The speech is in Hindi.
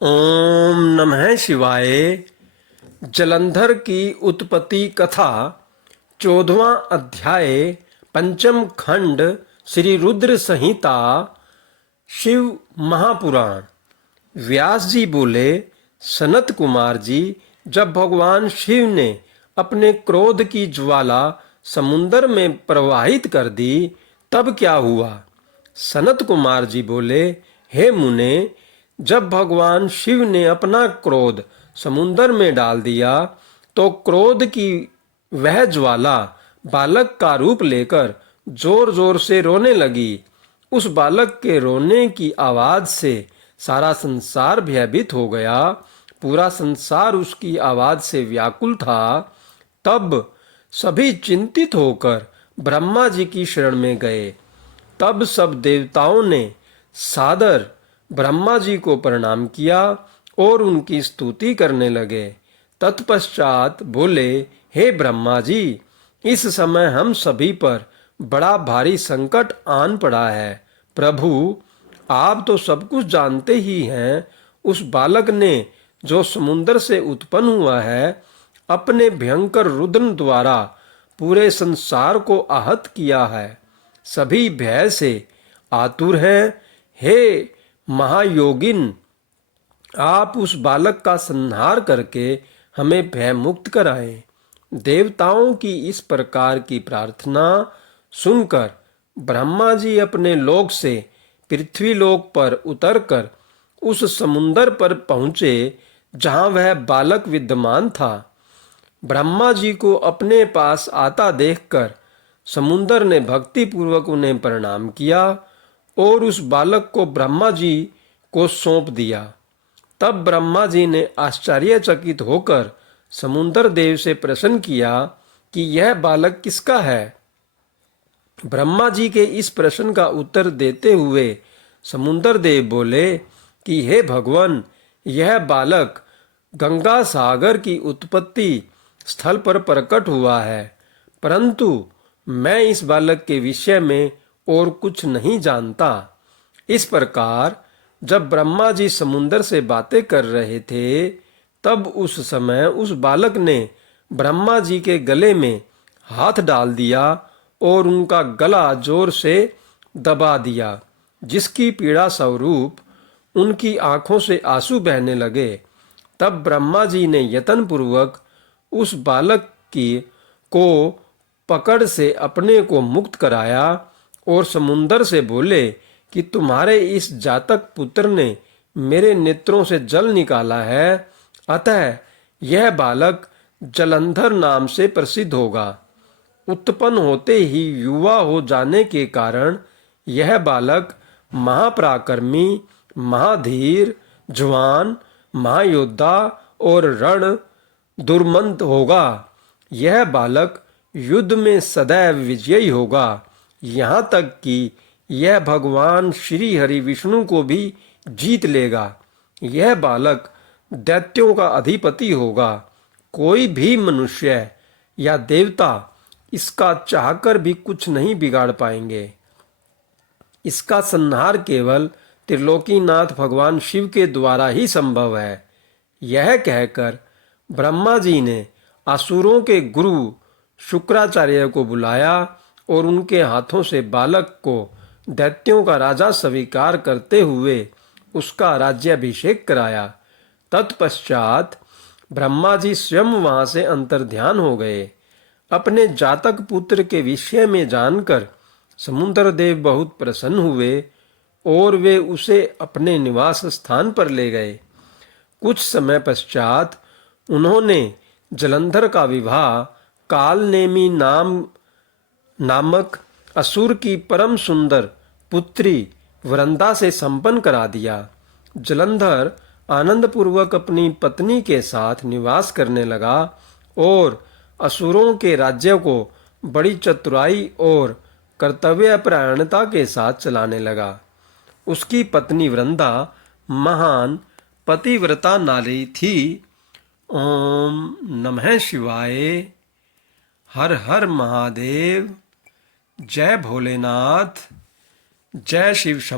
ओम नमः शिवाय। जलंधर की उत्पत्ति कथा 14वां अध्याय पंचम खंड श्री रुद्र संहिता शिव महापुराण। व्यास जी बोले, सनत कुमार जी, जब भगवान शिव ने अपने क्रोध की ज्वाला समुंदर में प्रवाहित कर दी तब क्या हुआ? सनत कुमार जी बोले, हे मुने, जब भगवान शिव ने अपना क्रोध समुंदर में डाल दिया तो क्रोध की वह ज्वाला बालक का रूप लेकर जोर जोर से रोने लगी। उस बालक के रोने की आवाज से सारा संसार भयभीत हो गया। पूरा संसार उसकी आवाज से व्याकुल था। तब सभी चिंतित होकर ब्रह्मा जी की शरण में गए। तब सब देवताओं ने सादर ब्रह्मा जी को प्रणाम किया और उनकी स्तुति करने लगे। तत्पश्चात बोले, हे ब्रह्मा जी, इस समय हम सभी पर बड़ा भारी संकट आन पड़ा है। प्रभु, आप तो सब कुछ जानते ही हैं। उस बालक ने जो समुद्र से उत्पन्न हुआ है, अपने भयंकर रुदन द्वारा पूरे संसार को आहत किया है। सभी भय से आतुर हैं। हे महायोगिन, आप उस बालक का संहार करके हमें भय मुक्त कराएं। देवताओं की इस प्रकार की प्रार्थना सुनकर ब्रह्मा जी अपने लोक से पृथ्वी लोक पर उतरकर उस समुंदर पर पहुंचे जहां वह बालक विद्यमान था। ब्रह्मा जी को अपने पास आता देखकर समुंदर ने भक्ति पूर्वक उन्हें प्रणाम किया और उस बालक को ब्रह्मा जी को सौंप दिया। तब ब्रह्मा जी ने आश्चर्यचकित होकर समुंदर देव से प्रश्न किया कि यह बालक किसका है। ब्रह्मा जी के इस प्रश्न का उत्तर देते हुए समुंदर देव बोले कि हे भगवान, यह बालक गंगा सागर की उत्पत्ति स्थल पर प्रकट हुआ है, परंतु मैं इस बालक के विषय में और कुछ नहीं जानता। इस प्रकार जब ब्रह्मा जी समुंदर से बातें कर रहे थे, तब उस समय उस बालक ने ब्रह्मा जी के गले में हाथ डाल दिया और उनका गला जोर से दबा दिया, जिसकी पीड़ा स्वरूप उनकी आंखों से आंसू बहने लगे। तब ब्रह्मा जी ने यत्न पूर्वक उस बालक की को पकड़ से अपने को मुक्त कराया और समुंदर से बोले कि तुम्हारे इस जातक पुत्र ने मेरे नेत्रों से जल निकाला है, अतः यह बालक जलंधर नाम से प्रसिद्ध होगा। उत्पन्न होते ही युवा हो जाने के कारण यह बालक महापराक्रमी, महाधीर, जवान, महायोद्धा और रण दुर्मंत होगा। यह बालक युद्ध में सदैव विजयी होगा, यहाँ तक कि यह भगवान श्री हरि विष्णु को भी जीत लेगा। यह बालक दैत्यों का अधिपति होगा। कोई भी मनुष्य या देवता इसका चाहकर भी कुछ नहीं बिगाड़ पाएंगे। इसका संहार केवल त्रिलोकीनाथ भगवान शिव के द्वारा ही संभव है। यह कहकर ब्रह्मा जी ने असुरों के गुरु शुक्राचार्य को बुलाया और उनके हाथों से बालक को दैत्यों का राजा स्वीकार करते हुए उसका राज्याभिषेक कराया। तत्पश्चात ब्रह्मा जी स्वयं वहां से अंतर्ध्यान हो गए। अपने जातक पुत्र के विषय में जानकर समुद्र देव बहुत प्रसन्न हुए और वे उसे अपने निवास स्थान पर ले गए। कुछ समय पश्चात उन्होंने जलंधर का विवाह कालनेमी नामक असुर की परम सुंदर पुत्री वृंदा से संपन्न करा दिया। जलंधर आनंद पूर्वक अपनी पत्नी के साथ निवास करने लगा और असुरों के राज्य को बड़ी चतुराई और कर्तव्यपरायणता के साथ चलाने लगा। उसकी पत्नी वृंदा महान पतिव्रता नारी थी। ओम नमः शिवाय। हर हर महादेव। जय भोलेनाथ। जय शिव शंभो।